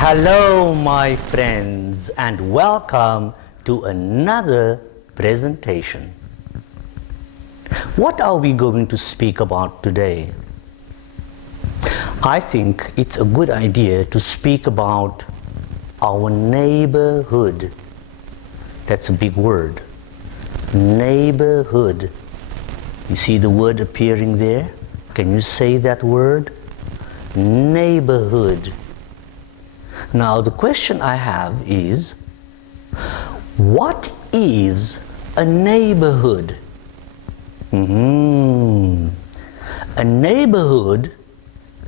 Hello my friends and welcome to another presentation. What are we going to speak about today? I think it's a good idea to speak about our neighborhood. That's a big word. Neighborhood. You see the word appearing there? Can you say that word? Neighborhood. Now the question I have is, what is a neighborhood? A neighborhood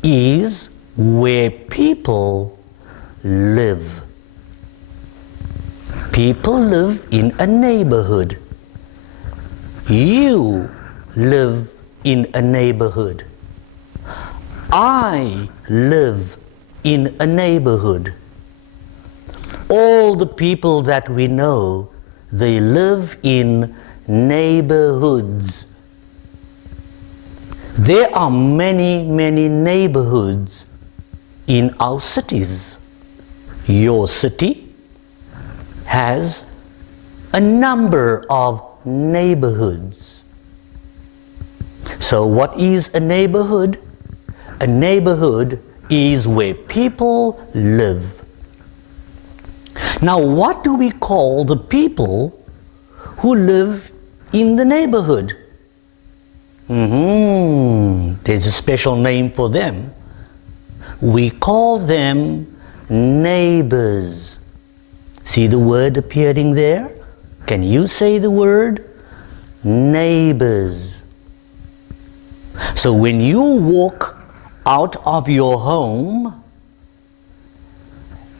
is where people live. People live in a neighborhood. You live in a neighborhood. I live in a neighborhood. All the people that we know, they live in neighborhoods. There are many neighborhoods in our cities. Your city has a number of neighborhoods. So what is a neighborhood? A neighborhood is where people live. Now, what do we call the people who live in the neighborhood? There's a special name for them. We call them neighbors. See the word appearing there? Can you say the word? Neighbors. So when you walk out of your home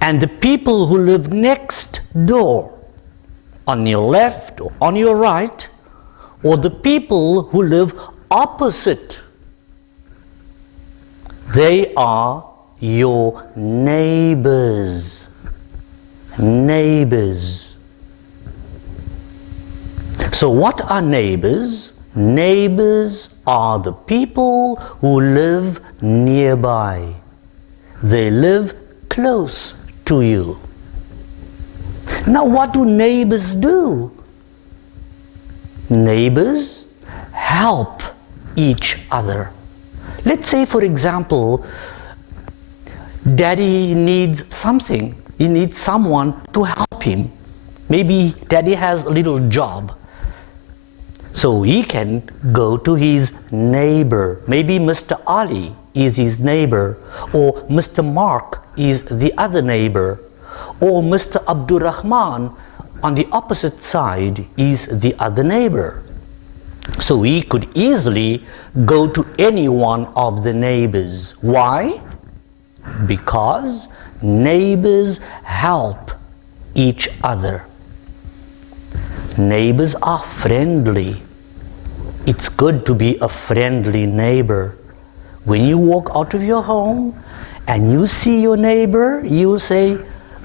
and the people who live next door, on your left or on your right, or the people who live opposite, they are your neighbors. Neighbors. So what are neighbors? Neighbors are the people who live nearby. They live close to you. Now what do neighbors do? Neighbors help each other. Let's say, for example, Daddy needs something. He needs someone to help him. Maybe Daddy has a little job. So he can go to his neighbor. Maybe Mr. Ali is his neighbor, or Mr. Mark is the other neighbor, or Mr. Abdurrahman on the opposite side is the other neighbor. So he could easily go to any one of the neighbors. Why? Because neighbors help each other. Neighbors are friendly. It's good to be a friendly neighbor. When you walk out of your home and you see your neighbor, you say,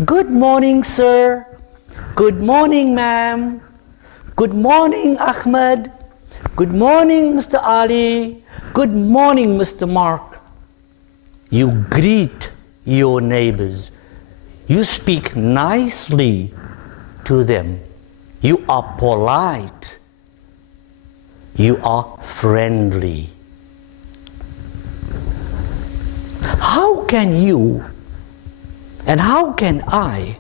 "Good morning, sir. Good morning, ma'am. Good morning, Ahmed. Good morning, Mr. Ali. Good morning, Mr. Mark." You greet your neighbors. You speak nicely to them. You are polite. You are friendly. How can you and how can I,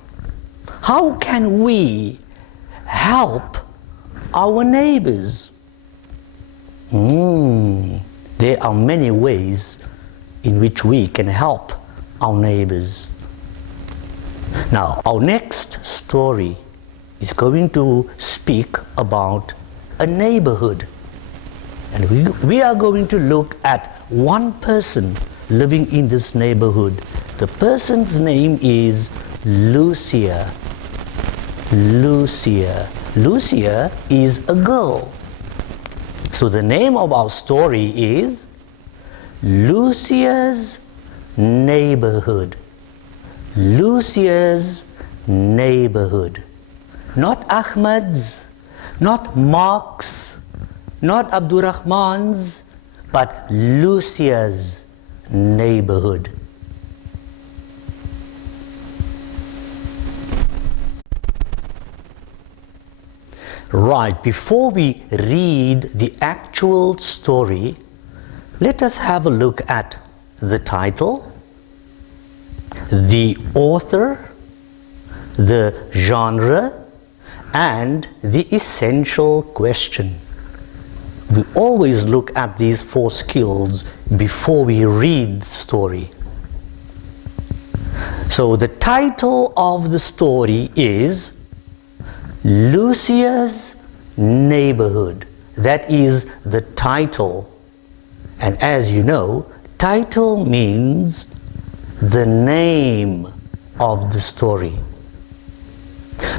how can we help our neighbors? There are many ways in which we can help our neighbors. Now, our next story is going to speak about a neighborhood. And we are going to look at one person living in this neighborhood. The person's name is Lucia. Lucia. Lucia is a girl. So the name of our story is Lucia's Neighborhood. Lucia's Neighborhood. Not Ahmed's, not Mark's, not Abdurrahman's, but Lucia's neighborhood. Right, before we read the actual story, let us have a look at the title, the author, the genre, and the essential question. We always look at these 4 skills before we read the story. So the title of the story is Lucia's Neighborhood. That is the title. And as you know, title means the name of the story.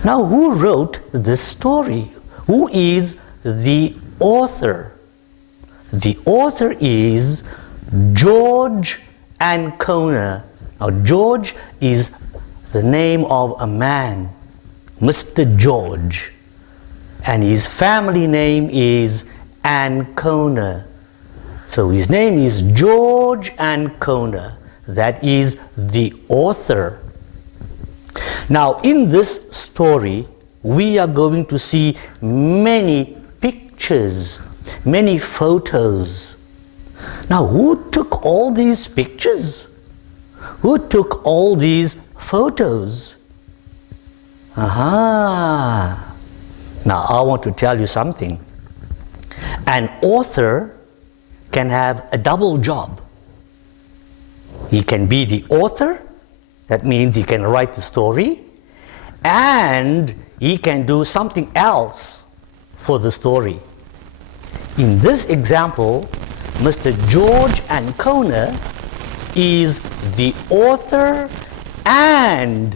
Now, who wrote this story? Who is the author? The author is George Ancona. Now, George is the name of a man, Mr. George, and his family name is Ancona. So his name is George Ancona. That is the author. Now, in this story, we are going to see many pictures, many photos. Now, who took all these pictures? Who took all these photos? Aha! Now, I want to tell you something. An author can have a double job. He can be the author, that means he can write the story, and he can do something else for the story. In this example, Mr. George Ancona is the author and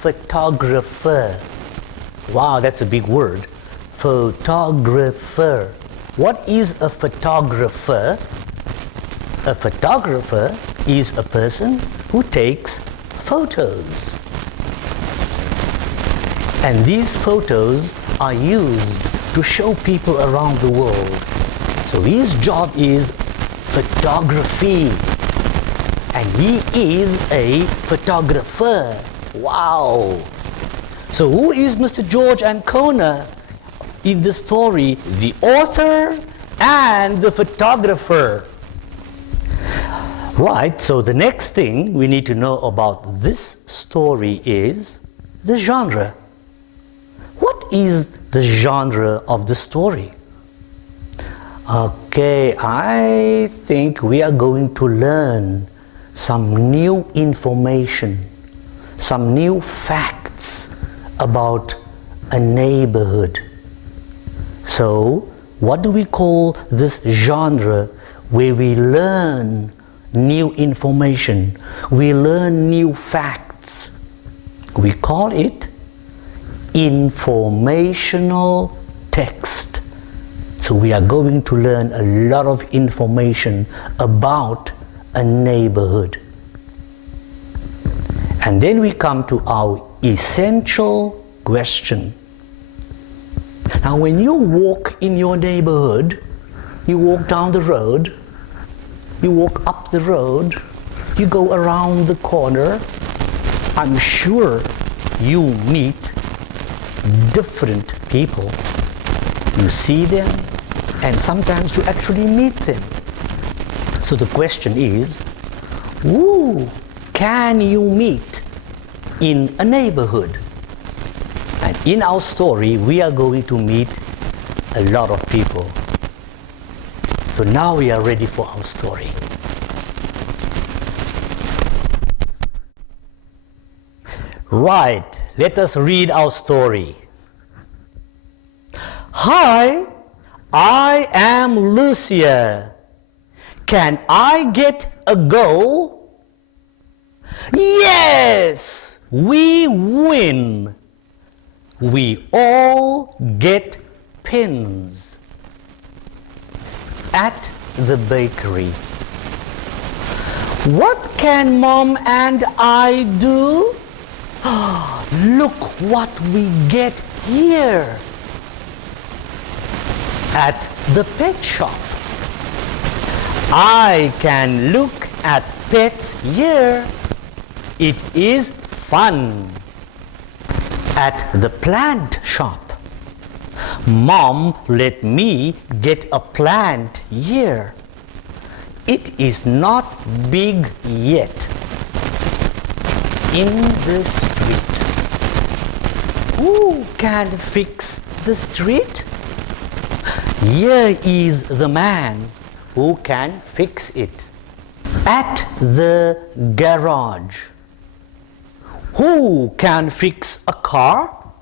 photographer. Wow, that's a big word. Photographer. What is a photographer? A photographer is a person who takes photos. And these photos are used to show people around the world. So his job is photography. And he is a photographer. Wow! So who is Mr. George Ancona in the story? The author and the photographer. Right, so the next thing we need to know about this story is the genre. What is the genre of the story? Okay, I think we are going to learn some new information, some new facts about a neighborhood. So, what do we call this genre where we learn new information, we learn new facts? We call it informational text. So we are going to learn a lot of information about a neighborhood. And then we come to our essential question. Now, when you walk in your neighborhood, you walk down the road, you walk up the road, you go around the corner, I'm sure you meet different people. You see them, and sometimes you actually meet them. So the question is, who can you meet in a neighborhood? And in our story, we are going to meet a lot of people. So now we are ready for our story. Right, let us read our story. Hi, I am Lucia. Can I get a goal? Yes, we win. We all get pins. At the bakery. What can Mom and I do? Look what we get here. At the pet shop. I can look at pets here. It is fun. At the plant shop. Mom let me get a plant here. It is not big yet. In the street. Who can fix the street? Here is the man who can fix it. At the garage. Who can fix a car?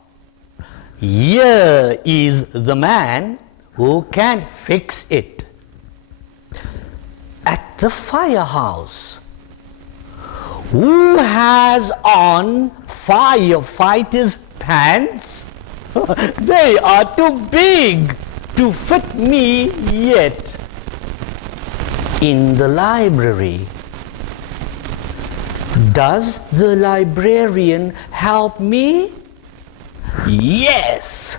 Here is the man who can fix it. At the firehouse. Who has on firefighter's pants? They are too big to fit me yet. In the library. Does the librarian help me? Yes.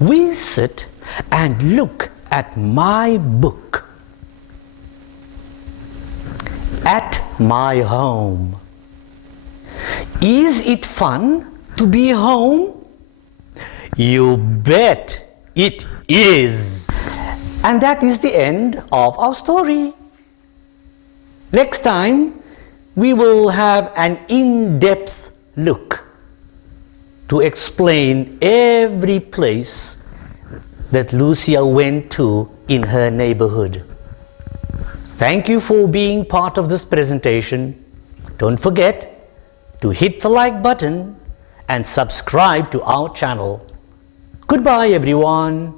We sit and look at my book. At my home. Is it fun to be home? You bet it is. And that is the end of our story. Next time, we will have an in-depth look to explain every place that Lucia went to in her neighborhood. Thank you for being part of this presentation. Don't forget to hit the like button and subscribe to our channel. Goodbye, everyone.